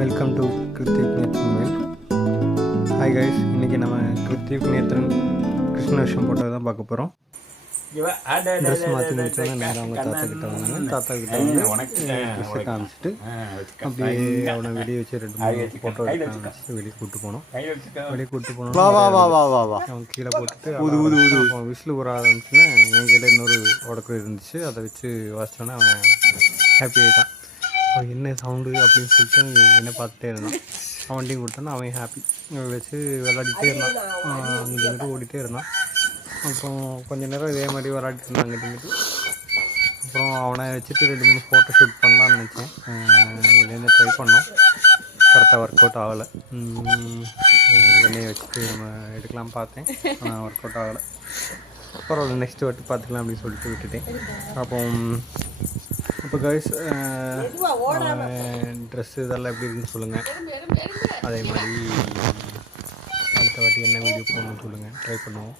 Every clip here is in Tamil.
வெல்கம் டு கிருத்திக் நேத்ரன் மேல். ஹாய் கைஸ், இன்றைக்கி நம்ம கிருத்திக் நேத்ரன் கிருஷ்ண விஷயம் போட்டது தான் பார்க்க போகிறோம். ட்ரெஸ் மாற்றி முடிச்சோன்னா நேரம் அவங்க தாத்தா கிட்ட வந்தாங்க. தாத்தா கிட்ட வந்து ட்ரெஸ்ஸை காமிச்சிட்டு அப்படியே அவனை வெளியே வச்சு 2-3 ஃபோட்டோ எடுத்து காமிச்சிட்டு வெளியே கூப்பிட்டு போனோம். அவன் கீழே போட்டுட்டு அவன் விசில் ஊற ஆரம்பிச்சுன்னா என் கையில் இன்னொரு உடக்கு இருந்துச்சு. அதை வச்சு வாசிச்சோன்னே அவன் ஹாப்பி ஆகிட்டான். அவன் என்ன சவுண்டு அப்படின்னு சொல்லிட்டு என்னை பார்த்துட்டே இருந்தான். அவன்கிட்டையும் கொடுத்தோன்னா அவன் ஹாப்பி வச்சு விளையாடிட்டே இருந்தான். அங்கிட்டு ஓடிட்டே இருந்தான். அப்புறம் கொஞ்சம் நேரம் இதே மாதிரி விளையாடிட்டு இருந்தாங்க. அங்கிட்டு அப்புறம் அவனை வச்சுட்டு 2-3 ஃபோட்டோ ஷூட் பண்ணலான்னு நினச்சேன். வெளியேருந்து ட்ரை பண்ணோம், கரெக்டாக ஒர்க் அவுட் ஆகலை. வெண்ணையை வச்சுட்டு நம்ம எடுக்கலாம் பார்த்தேன், ஆனால் ஒர்க் அவுட் ஆகலை. பரவாயில்ல, நெக்ஸ்ட் வாட்டி பார்த்துக்கலாம் அப்படின்னு சொல்லிட்டு விட்டுட்டேன். அப்போ கைஸ், ட்ரெஸ்ஸு இதெல்லாம் எப்படி இருக்குன்னு சொல்லுங்கள். அதே மாதிரி அடுத்த வாட்டி என்ன வீடியோ போடணும்னு சொல்லுங்கள், ட்ரை பண்ணுவோம்.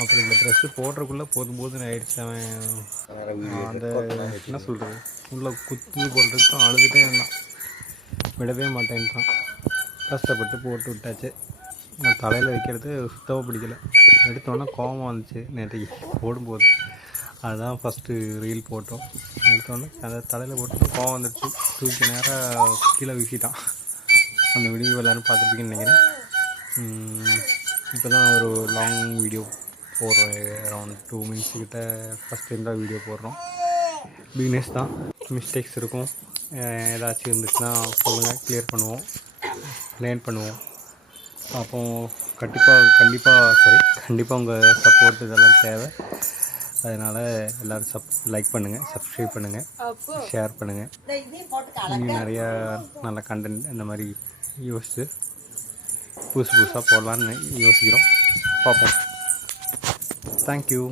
அப்புறம் இந்த ட்ரெஸ்ஸு போடுறதுக்குள்ளே போதும் ஆயிடுச்சு. அவன் அந்த என்ன சொல்கிறது, உள்ளே குத்தி போடுறதுக்கு அழுதுகிட்டே இருந்தான், விடவே மாட்டேன்ட்டான். கஷ்டப்பட்டு போட்டு விட்டாச்சு. நான் தலையில் வைக்கிறது சுத்தமாக பிடிக்கல. எடுத்தோன்னே கோபம் வந்துச்சு நேற்றைக்கு போடும்போது. அதுதான் ஃபஸ்ட்டு ரீல் போட்டோம். எடுத்தோன்னே அதை தலையில் போட்டு கோவம் வந்துடுச்சு. தூக்கி நேராக கீழே வீசிட்டான். அந்த வீடியோ எல்லோரும் பார்த்துருப்பீங்கன்னு நினைக்கிறேன். இப்போ தான் ஒரு லாங் வீடியோ போடுறோம், அரௌண்ட் 2 minutes கிட்ட ஃபஸ்ட் டைம் வீடியோ போடுறோம். பிகினர்ஸ் தான், மிஸ்டேக்ஸ் இருக்கும். ஏதாச்சும் இருந்துச்சுன்னா சொல்லுங்கள், கிளியர் பண்ணுவோம், லேர்ன் பண்ணுவோம். அப்போது கண்டிப்பாக உங்கள் சப்போர்ட் இதெல்லாம் தேவை. அதனால் எல்லோரும் லைக் பண்ணுங்கள், சப்ஸ்கிரைப் பண்ணுங்கள், ஷேர் பண்ணுங்கள். இன்னும் நிறையா நல்ல கண்டென்ட் இந்த மாதிரி யோசித்து புதுசாக போடலான்னு யோசிக்கிறோம். பார்ப்போம். தேங்க்யூ.